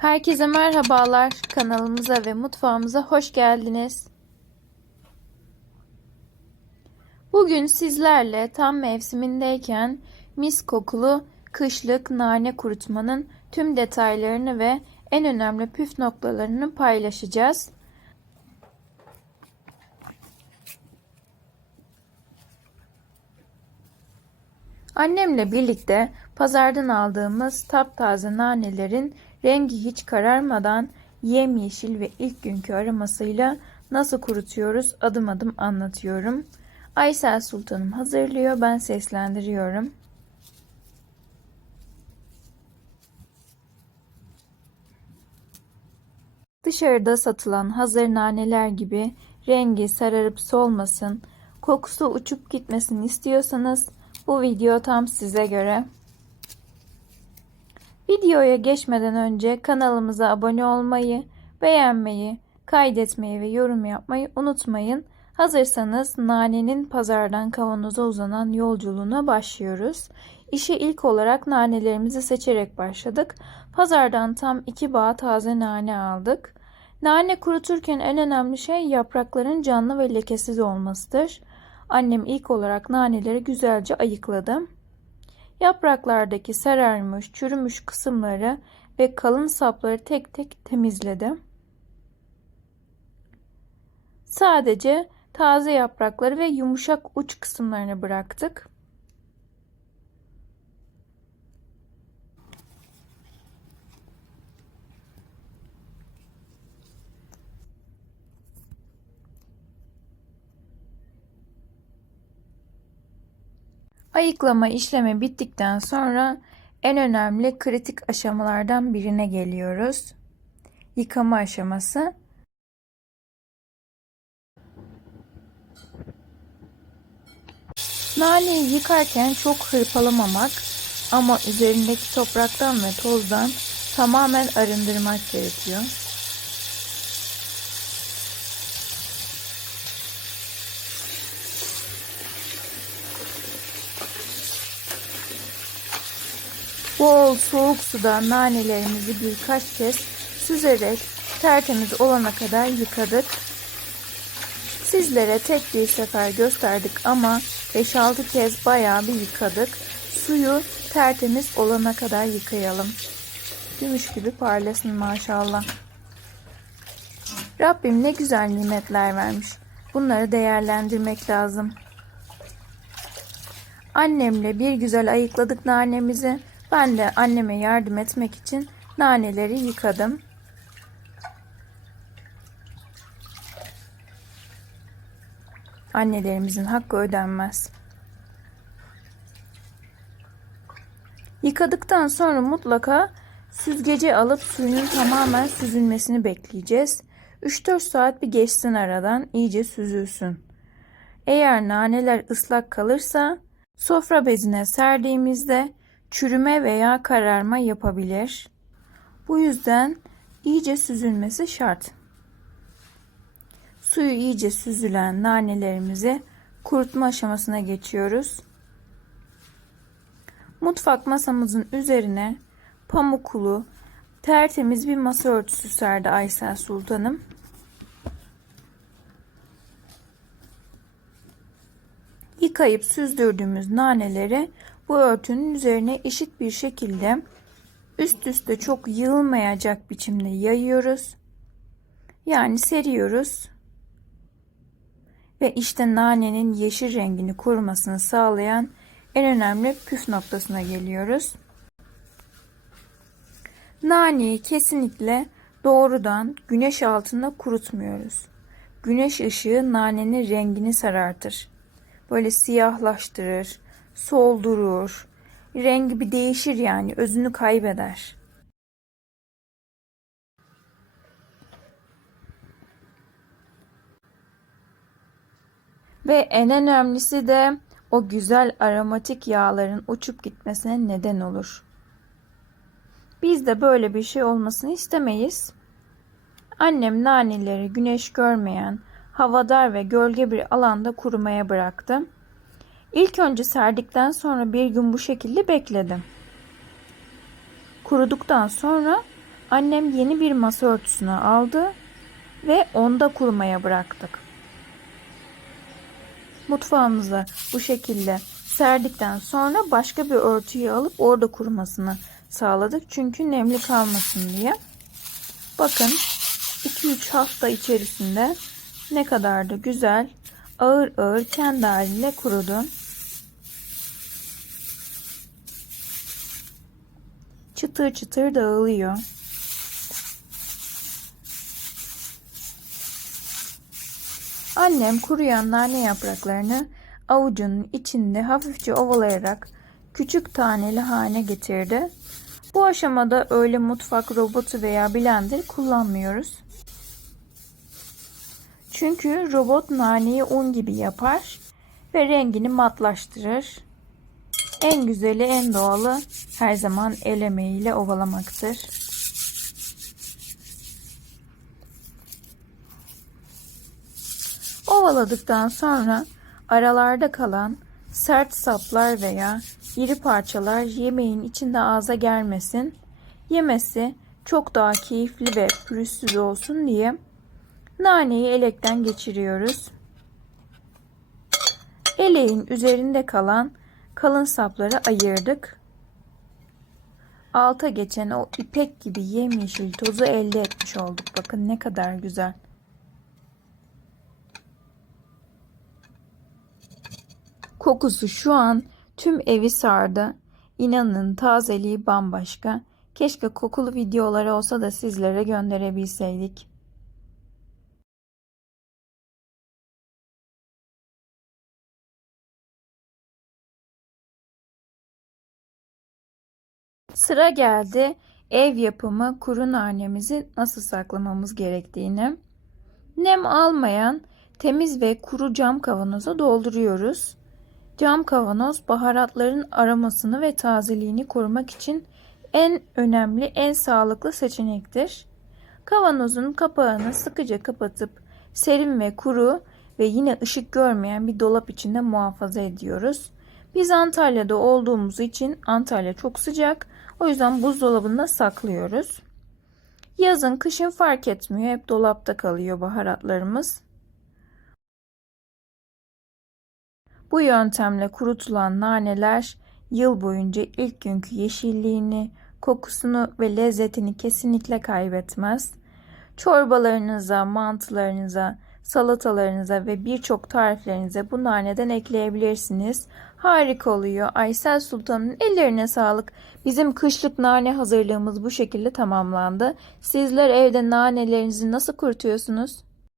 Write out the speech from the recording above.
Herkese merhabalar. Kanalımıza ve mutfağımıza hoş geldiniz. Bugün sizlerle tam mevsimindeyken mis kokulu kışlık nane kurutmanın tüm detaylarını ve en önemli püf noktalarını paylaşacağız. Annemle birlikte pazardan aldığımız taptaze nanelerin rengi hiç kararmadan yemyeşil ve ilk günkü aromasıyla nasıl kurutuyoruz adım adım anlatıyorum. Aysel Sultanım hazırlıyor, ben seslendiriyorum. Dışarıda satılan hazır naneler gibi rengi sararıp solmasın, kokusu uçup gitmesin istiyorsanız bu video tam size göre. Videoya geçmeden önce kanalımıza abone olmayı, beğenmeyi, kaydetmeyi ve yorum yapmayı unutmayın. Hazırsanız nanenin pazardan kavanoza uzanan yolculuğuna başlıyoruz. İşe ilk olarak nanelerimizi seçerek başladık. Pazardan tam 2 bağ taze nane aldık. Nane kuruturken en önemli şey yaprakların canlı ve lekesiz olmasıdır. Annem ilk olarak naneleri güzelce ayıkladı. Yapraklardaki sararmış, çürümüş kısımları ve kalın sapları tek tek temizledi. Sadece taze yaprakları ve yumuşak uç kısımlarını bıraktık. Ayıklama işlemi bittikten sonra en önemli kritik aşamalardan birine geliyoruz. Yıkama aşaması. Naneyi yıkarken çok hırpalamamak ama üzerindeki topraktan ve tozdan tamamen arındırmak gerekiyor. Bol soğuk suda nanelerimizi birkaç kez süzerek tertemiz olana kadar yıkadık. Sizlere tek bir sefer gösterdik ama 5-6 kez bayağı bir yıkadık. Suyu tertemiz olana kadar yıkayalım. Gümüş gibi parlasın maşallah. Rabbim ne güzel nimetler vermiş. Bunları değerlendirmek lazım. Annemle bir güzel ayıkladık nanemizi. Ben de anneme yardım etmek için naneleri yıkadım. Annelerimizin hakkı ödenmez. Yıkadıktan sonra mutlaka süzgece alıp suyun tamamen süzülmesini bekleyeceğiz. 3-4 saat bir geçsin aradan, iyice süzülsün. Eğer naneler ıslak kalırsa sofra bezine serdiğimizde çürüme veya kararma yapabilir. Bu yüzden iyice süzülmesi şart. Suyu iyice süzülen nanelerimizi kurutma aşamasına geçiyoruz. Mutfak masamızın üzerine pamuklu, tertemiz bir masa örtüsü serdi Aysel Sultanım. Yıkayıp süzdürdüğümüz naneleri bu örtünün üzerine eşit bir şekilde üst üste çok yığılmayacak biçimde yayıyoruz. Yani seriyoruz. Ve işte nanenin yeşil rengini korumasını sağlayan en önemli püf noktasına geliyoruz. Naneyi kesinlikle doğrudan güneş altında kurutmuyoruz. Güneş ışığı nanenin rengini sarartır. Böyle siyahlaştırır, soldurur. Rengi bir değişir, yani özünü kaybeder. Ve en önemlisi de o güzel aromatik yağların uçup gitmesine neden olur. Biz de böyle bir şey olmasını istemeyiz. Annem naneleri güneş görmeyen, havadar ve gölge bir alanda kurumaya bıraktı. İlk önce serdikten sonra bir gün bu şekilde bekledim. Kuruduktan sonra Annem yeni bir masa örtüsünü aldı ve onda kurumaya bıraktık. Mutfağımıza bu şekilde serdikten sonra başka bir örtüyü alıp orada kurumasını sağladık. Çünkü nemli kalmasın diye. Bakın 2-3 hafta içerisinde ne kadar da güzel ağır ağır kendi haline kurudu. Çıtır çıtır dağılıyor. Annem kuruyan nane yapraklarını avucunun içinde hafifçe ovalayarak küçük taneli haline getirdi. Bu aşamada öyle mutfak robotu veya blender kullanmıyoruz. Çünkü robot naneyi un gibi yapar ve rengini matlaştırır. En güzeli, en doğalı her zaman el emeğiyle ovalamaktır. Ovaladıktan sonra aralarda kalan sert saplar veya iri parçalar yemeğin içinde ağza gelmesin, yemesi çok daha keyifli ve pürüzsüz olsun diye naneyi elekten geçiriyoruz. Eleğin üzerinde kalan kalın sapları ayırdık. Alta geçen o ipek gibi yemyeşil tozu elde etmiş olduk. Bakın ne kadar güzel. Kokusu şu an tüm evi sardı. İnanın tazeliği bambaşka. Keşke kokulu videolar olsa da sizlere gönderebilseydik. Sıra geldi ev yapımı kuru nanemizi nasıl saklamamız gerektiğine. Nem almayan temiz ve kuru cam kavanoza dolduruyoruz. Cam kavanoz baharatların aromasını ve tazeliğini korumak için en önemli, en sağlıklı seçenektir. Kavanozun kapağını sıkıca kapatıp serin ve kuru ve yine ışık görmeyen bir dolap içinde muhafaza ediyoruz. Biz Antalya'da olduğumuz için Antalya çok sıcak. O yüzden buzdolabında saklıyoruz. Yazın, kışın fark etmiyor. Hep dolapta kalıyor baharatlarımız. Bu yöntemle kurutulan naneler yıl boyunca ilk günkü yeşilliğini, kokusunu ve lezzetini kesinlikle kaybetmez. Çorbalarınıza, mantılarınıza, salatalarınıza ve birçok tariflerinize bu naneden ekleyebilirsiniz. Harika oluyor. Aysel Sultan'ın ellerine sağlık. Bizim kışlık nane hazırlığımız bu şekilde tamamlandı. Sizler evde nanelerinizi nasıl kurutuyorsunuz?